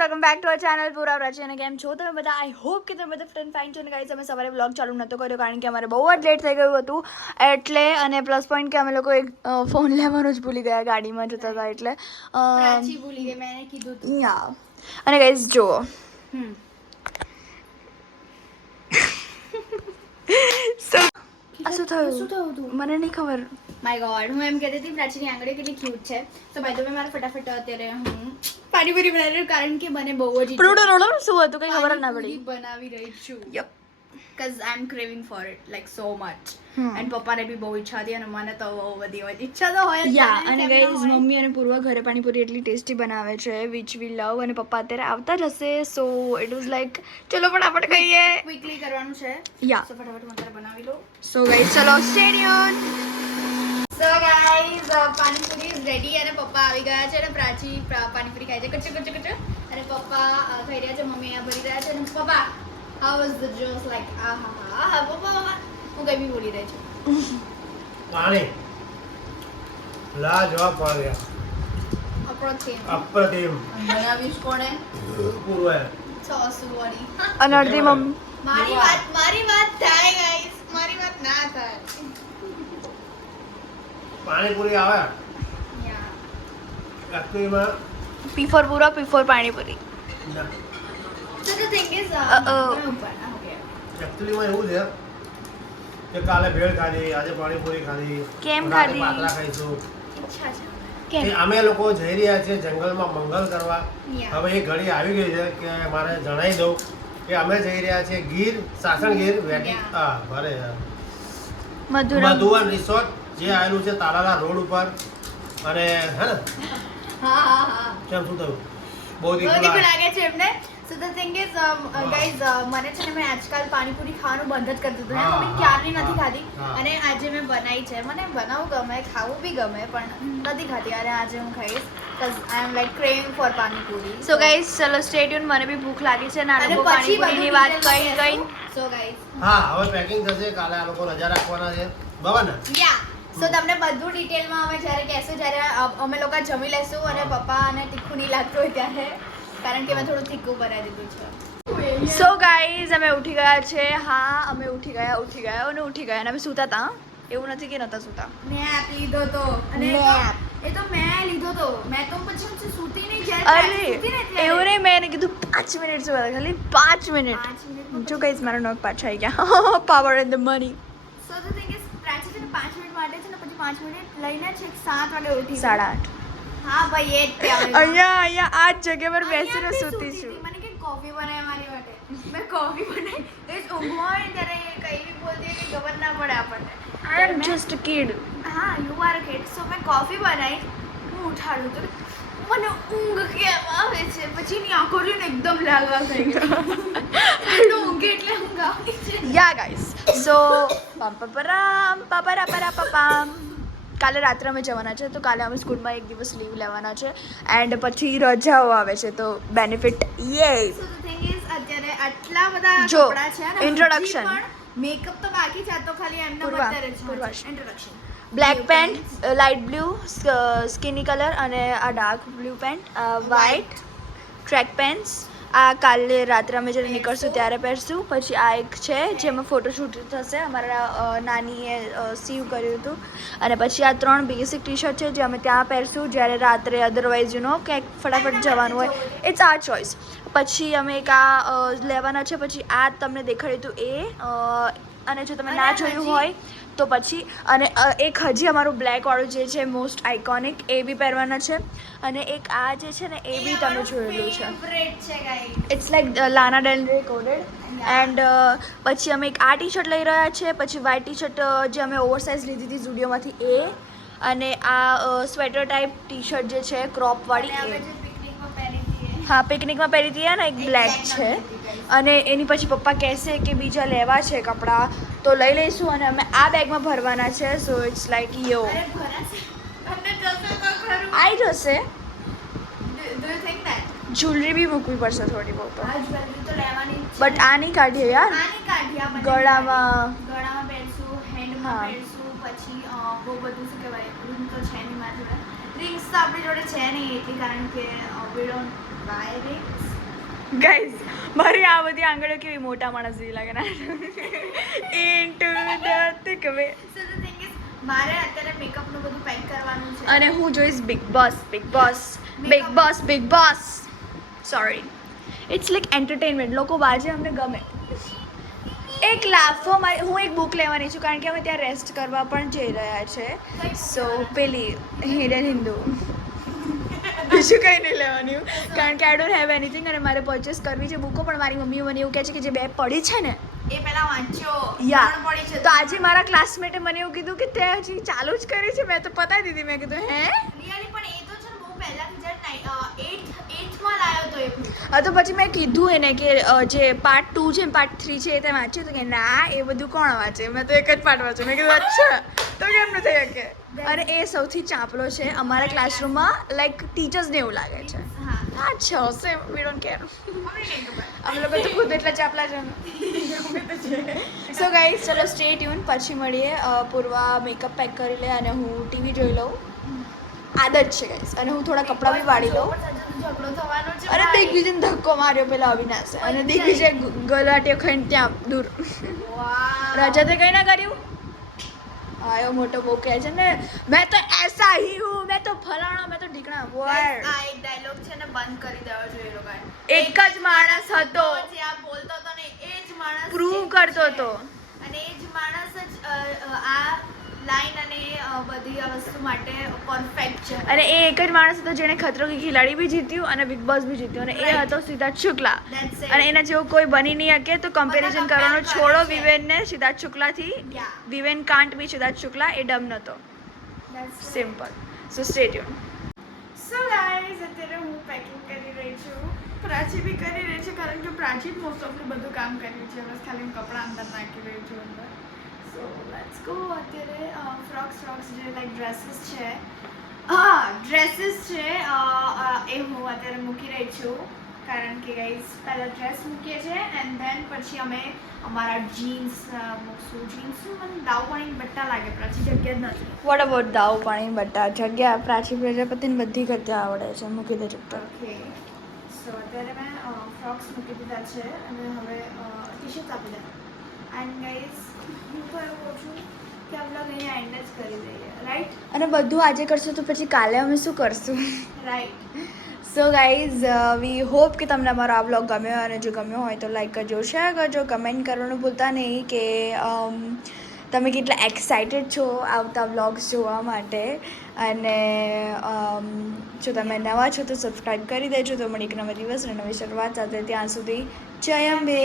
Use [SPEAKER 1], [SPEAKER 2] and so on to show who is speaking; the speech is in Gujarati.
[SPEAKER 1] Welcome back to our channel પૂરા રચી અને કેમ છો તમે બધા આઈ હોપ કે તમે બધા ફ્રેન્ડ ફાઇન છો અને ગાઈઝ અમે સવારે બ્લોગ ચાલુ નહોતો કર્યો કારણ કે અમારે બહુ જ લેટ થઈ ગયું હતું. એટલે અને પ્લસ પોઈન્ટ કે અમે લોકો એક ફોન લેવાનો જ ભૂલી ગયા ગાડીમાં જતા હતા એટલે
[SPEAKER 2] ભૂલી ગઈ મેં કીધું
[SPEAKER 1] યા. અને ગાઈઝ જુઓ. શું થયું?
[SPEAKER 2] શું થયું
[SPEAKER 1] મને નહીં ખબર.
[SPEAKER 2] માય ગોડ હું એમ કહેતી હતી પ્રાચીની આંગળી કેટલી ક્યુટ છે. તો ભાઈ તમે મારે ફટાફટ અત્યારે હું પાણીપુરી બનાવી કારણ કે મને બહુ જ
[SPEAKER 1] રોડો રોડો શું હતું? કઈ ખબર ના પડી.
[SPEAKER 2] બનાવી રહી છું.
[SPEAKER 1] Yup
[SPEAKER 2] cuz I am craving for it like so much and પપ્પાને બી બહુ ઈચ્છા હતી અને મને તો બહુ બધી હોય. ઈચ્છા તો હોય
[SPEAKER 1] યા અને ગાઈઝ મમ્મી અને પૂર્વા ઘરે પાણીપુરી એટલી ટેસ્ટી બનાવે છે વિચ વી લવ અને પપ્પા અત્યારે આવતા જ હશે સો ઇટ વોઝ લાઈક ચલો ફટાફટ કહીએ
[SPEAKER 2] ક્વિકલી કરવાનું છે.
[SPEAKER 1] યા
[SPEAKER 2] સો ફટાફટ અત્યારે બનાવી લઉં.
[SPEAKER 1] સો ગાઈઝ ચલો stadium
[SPEAKER 2] so guys panipuri is ready અને પપ્પા આવી ગયા છે અને પ્રાચી પાણીપુરી ખાય છે કચ્ચે કચ્ચે કચ્ચે અને પપ્પા ખાઈ રહ્યા છે મમ્મી અહીંયા ભરી રહ્યા છે. અને પપ્પા how was the juice like આ હા હા હા. પપ્પા પપ્પા હું કઈ બી બોલી રહી છું.
[SPEAKER 3] પાણી. લાજવાબ પાડ્યા
[SPEAKER 2] આપણો છે
[SPEAKER 3] અપ્રતિમ.
[SPEAKER 2] બનાવીશ કોણે?
[SPEAKER 3] પૂર્વે.
[SPEAKER 2] સોસુ વાળી.
[SPEAKER 1] અને અડધી મમ્મી.
[SPEAKER 2] મારી વાત મારી વાત થાય ગાઈસ મારી વાત ના થાય.
[SPEAKER 3] પાણીપુરી આવે? એકચ્યુઅલીમાં
[SPEAKER 1] પી ફોર પૂરા પી ફોર પાણીપુરી.
[SPEAKER 3] એકચ્યુઅલીમાં એવું છે કે કાલે ભેળ ખાધી આજે પાણીપુરી ખાધી
[SPEAKER 1] કેમ ખાધી?
[SPEAKER 3] પાતરા ખાઈશું.
[SPEAKER 2] છે
[SPEAKER 3] અમે લોકો જઈ રહ્યા છીએ જંગલમાં મંગલ કરવા. હવે એ ઘડી આવી ગઈ છે કે મારે જણાવી દઉં કે અમે જઈ રહ્યા છીએ ગીર સાસણગીર વેટી
[SPEAKER 2] Yeah.
[SPEAKER 3] હા ભરે મધુવન રિસોર્ટ. જે આવેલું છે તાલાલા રોડ ઉપર. અને હે ને?
[SPEAKER 2] હા હા હા.
[SPEAKER 3] કેમ શું થયું? બહુ
[SPEAKER 2] દીકું લાગે છે એમને? So the thing is guys મને છે ને મેં આજકાલ પાણીપુરી ખાવાનું બંધ જ કરી દીધું.
[SPEAKER 3] હા,
[SPEAKER 2] મેં ક્યારની નથી ખાધી. અને આજે મેં બનાવી છે. મને બનાવવું ગમે ખાવું બી ગમે પણ નથી ખાતી અને આજે હું ખાઈશ because I am like craving for panipuri.
[SPEAKER 1] So guys ચલો સ્ટેડિયમ મને બી ભૂખ લાગી છે અને પાણીપુરીની વાત કઈ કઈ?
[SPEAKER 2] સો ગાઈઝ
[SPEAKER 3] હા હવે પેકિંગ થશે. કાલે આ લોકો રજા રાખવાના છે. બરાબર ને?
[SPEAKER 2] યા સો તમને બધું ડિટેલમાં અમે જ્યારે કહેશું જ્યારે અમે લોકો જમી લેશું અને પપ્પા અને તીખું નહીં લાગતું હોય ત્યારે કારણ કે મેં થોડું તીખું બનાવી દીધું છે.
[SPEAKER 1] સો ગાઈઝ અમે ઉઠી ગયા છે. હા અમે ઉઠી ગયા ઉઠી ગયા અને ઉઠી ગયા અને અમે સૂતા હતા. એવું નથી કે નતા સૂતા.
[SPEAKER 2] નેપ લીધો તો. અને એ તો મેં લીધો તો. મેં તો પછી સૂતી નહીં જ્યારે
[SPEAKER 1] અરે. એવું નહીં મેં એને કીધું પાંચ મિનિટ સુવા ખાલી પાંચ મિનિટ જો ગાઈઝ મારો નોક પાછા આવી ગયા. Power and the money
[SPEAKER 2] So the thing is, Prachi છે ને પાંચ મિનિટ માટે છે ને પછી પાંચ મિનિટ લઈને છેક સાત વાગે ઉઠી
[SPEAKER 1] સાડા આઠ.
[SPEAKER 2] હા ભાઈ એ જ
[SPEAKER 1] અહીંયા અહીંયા આ જ જગ્યા પર બેસીને સૂતી છું.
[SPEAKER 2] મને કે કોફી બનાવી મારી માટે. મેં કોફી બનાવી. એ ઊંઘ હોય ત્યારે કઈ બી બોલતી કે ખબર ના પડે આપણને.
[SPEAKER 1] આઈ એમ જસ્ટ કિડ
[SPEAKER 2] હા યુ આર કિડ સો મેં કોફી બનાવી. હું ઉઠાડું તો મને ઊંઘ કેમ આવે છે? પછી એની આંખો એકદમ લાલવા લાલ થઈ ગઈ એટલું ઊંઘે એટલે ઊંઘ આવતી છે
[SPEAKER 1] યા ગાઈસ સો પમ પપરા પરા પપામ કાલે રાત્રે અમે જવાના છે તો કાલે અમે સ્કૂલમાં એક દિવસ લીવ લેવાના છે. એન્ડ પછી રજાઓ આવે છે તો બેનિફિટ યે
[SPEAKER 2] અત્યારે આટલા બધા
[SPEAKER 1] જો,
[SPEAKER 2] કપડાં છે અને
[SPEAKER 1] introduction.
[SPEAKER 2] હજી તો બાકી છે તો ખાલી એમનો
[SPEAKER 1] પૂર્વા, છે.
[SPEAKER 2] Introduction
[SPEAKER 1] black pant light blue skinny colour અને આ dark blue pant white track pants આ કાલે રાત્રે અમે જ્યારે નીકળશું ત્યારે પહેરશું. પછી આ એક છે જેમાં ફોટોશૂટ થશે. અમારા નાનીએ સીવ કર્યું હતું. અને પછી આ ત્રણ બેસિક ટી શર્ટ છે જે અમે ત્યાં પહેરશું. જ્યારે રાત્રે અધરવાઇઝ યુ ક્યાંક ફટાફટ જવાનું હોય ઇટ્સ આ ચોઇસ પછી અમે એક આ લેવાના છે. પછી આ તમને દેખાડ્યું હતું એ અને જો તમે ના જોયું હોય તો પછી અને એક હજી અમારું બ્લેક વાળું જે છે મોસ્ટ આઇકોનિક એ બી પહેરવાના છે. અને એક આ જે છે ને એ બી તમે જોયેલું છે. It's like Lana Del coded and પછી અમે એક આ ટી શર્ટ લઈ રહ્યા છે. પછી વ્હાઇટ ટી શર્ટ જે અમે ઓવરસાઇઝ લીધી હતી ઝુડિયોમાંથી એ. અને આ સ્વેટર ટાઈપ ટી શર્ટ જે છે ક્રોપ વાળી
[SPEAKER 2] અમે
[SPEAKER 1] એ.
[SPEAKER 2] જે પિકનિકમાં પહેરી હતી એ.
[SPEAKER 1] હા પિકનિકમાં પહેરી હતી ને એક બ્લેક છે. અને એની પછી પપ્પા કહેશે કે બીજા લેવા છે કપડાં તો લઈ લઈશું અને અમે આ બેગમાં ભરવાના છે સો ઇટ્સ લાઈક યો. આવી જશે? જ્વેલરી બી મૂકવી પડશે થોડી બહુ તો. બટ આ નહીં કાઢીએ યાર. ગળામાં.
[SPEAKER 2] ગળામાં
[SPEAKER 1] હા.
[SPEAKER 2] પછી બહુ બધું શું કહેવાય રિંગ તો છે નહીં મારી જોડે. રિંગ્સ તો આપણી જોડે છે નહીં એટલી કારણ કે we don't buy rings
[SPEAKER 1] guys મારી આ બધી આંગળીઓ કેવી મોટા માણસ જેવી લાગે ના? Into the thick way
[SPEAKER 2] the thing is, મારે અત્યારે મેકઅપનું બધું પેક કરવાનું છે.
[SPEAKER 1] અને હું જોઈશ Bigg Boss Bigg Boss Bigg Boss Bigg Boss sorry it's like entertainment લોકો બાજે અમને ગમે. એક લાફો મારી હું એક બુક લેવાની છું કારણ કે અમે ત્યાં રેસ્ટ કરવા પણ જઈ રહ્યા છે. સો પેલી હિડન હિન્દુ. બીજું કંઈ નહીં લેવાની કારણ કે આઈ ડોન્ટ હેવ એનીથિંગ અને મારે પરચેસ કરવી છે બુકો પણ મારી મમ્મી મને એવું કહે છે કે જે બે પડી છે ને
[SPEAKER 2] એ પહેલા વાંચ્યો.
[SPEAKER 1] યા.
[SPEAKER 2] પડી છે.
[SPEAKER 1] તો આજે મારા ક્લાસમેટે મને એવું કીધું કે તે હજી ચાલુ જ કરી છે. મેં તો પતાવી દીધી. મેં કીધું હે
[SPEAKER 2] રિયલી પણ એ તો છે ને બહુ પહેલાથી જ્યારે એટ એટમાં લાવ્યો તો એ book.
[SPEAKER 1] હા તો પછી મેં કીધું એને કે જે પાર્ટ ટુ છે પાર્ટ થ્રી છે એ તે વાંચ્યું તો કે ના એ બધું કોણ વાંચે? મેં તો એક જ પાર્ટ વાંચ્યું. મેં કીધું અચ્છા. તો કેમ નથી શકે અને એ સૌથી ચાંપલો છે અમારા ક્લાસરૂમમાં લાઈક ટીચર્સને એવું લાગે છે.
[SPEAKER 2] હા.
[SPEAKER 1] છે હશે વી ડોન્ટ કેર અમે લોકો તો ખુદ એટલા ચાપલા છે. સો ગાઈઝ ચલો સ્ટે ટ્યુન પછી મળીએ. પૂર્વા મેકઅપ પેક કરી લે અને હું ટીવી જોઈ લઉં. આદત છે ગાઈઝ અને હું થોડા કપડાં બી વાળી લઉં.
[SPEAKER 2] ઝઘડો થવાનો છે
[SPEAKER 1] અરે. દિગ્વિજયને ધક્કો માર્યો પેલા અવિનાશ. અને દિગ્વિજય ગલાટીઓ ખાઈને ત્યાં દૂર. રજતે કઈ ના કર્યું? આયો મોટો બહુ કહે છે ને મેં તો એસા હી હું મેં તો ફલાણો મેં તો ઢીકણા. વર્ડ
[SPEAKER 2] આ એક ડાયલોગ છે ને બંધ કરી દેવો જોઈએ એ લોકોએ.
[SPEAKER 1] એક જ માણસ હતો.
[SPEAKER 2] જે આ બોલતો હતો ને એ જ માણસ
[SPEAKER 1] પ્રૂવ કરતો હતો.
[SPEAKER 2] અને એ જ માણસ જ આ લાઈન અને બધી આ વસ્તુ માટે પરફેક્ટ છે.
[SPEAKER 1] અને એ એક જ માણસ હતો જેણે ખતરો કે ખિલાડી બી જીત્યું અને બિગ બોસ બી જીત્યું. અને એ હતો સિદ્ધાર્થ શુક્લા. અને એના જેવો કોઈ બની નહીં શકે તો કમ્પેરિઝન કરવાનો છોડો. વિવેનને. Siddharth શુક્લાથી. Vivian can't be Siddharth Shukla a dumb નતો simple so stay tune
[SPEAKER 2] so guys અત્યારે હું પેકિંગ કરી રહી છું. પ્રાચી બી કરી રહી છે કારણ કે પ્રાચી મોસ્ટ ઓફલી બધું કામ કર્યું છે. બસ ખાલી હું કપડાં અંદર નાખી રહી છું અંદર. સો લેટ્સ ગો અત્યારે ફ્રોક્સ ફ્રોક્સ જે લાઈક ડ્રેસીસ છે હા ડ્રેસીસ છે એ હું અત્યારે મૂકી રહી છું કારણ કે ગાઈઝ પહેલાં ડ્રેસ મૂકીએ છીએ એન્ડ ધેન પછી અમે અમારા જીન્સ મૂકશું જીન્સનું મને દાવ પાણી બટ્ટા લાગે પ્રાચી જગ્યા જ નથી
[SPEAKER 1] વોટ અબાઉટ દાવ પાણી બટ્ટા જગ્યા પ્રાચી પ્રજાપતિને બધી કરતા આવડે છે મૂકી દે
[SPEAKER 2] ઓકે સો અત્યારે મેં ફ્રોક્સ મૂકી દીધા છે અને હવે ટી શર્ટ આપી દે એન્ડ ગાઈઝ હું તો એવું કહું છું કે આ બ્લોગ અહીંયા એન્ડ જ કરી દઈએ રાઈટ
[SPEAKER 1] અને બધું આજે કરશું તો પછી કાલે અમે શું કરશું?
[SPEAKER 2] Right
[SPEAKER 1] so guys we hope કે તમને અમારો આ બ્લોગ ગમ્યો અને જો ગમ્યો હોય તો લાઈક કરજો શેર કરજો કમેન્ટ કરવાનું ભૂલતા નહીં કે તમે કેટલા એક્સાઇટેડ છો આવતા બ્લોગ્સ જોવા માટે. અને જો તમે નવા છો તો સબસ્ક્રાઈબ કરી દેજો. તો મને એક નવા દિવસ અને નવી શરૂઆત સાથે ત્યાં સુધી જય અંબે.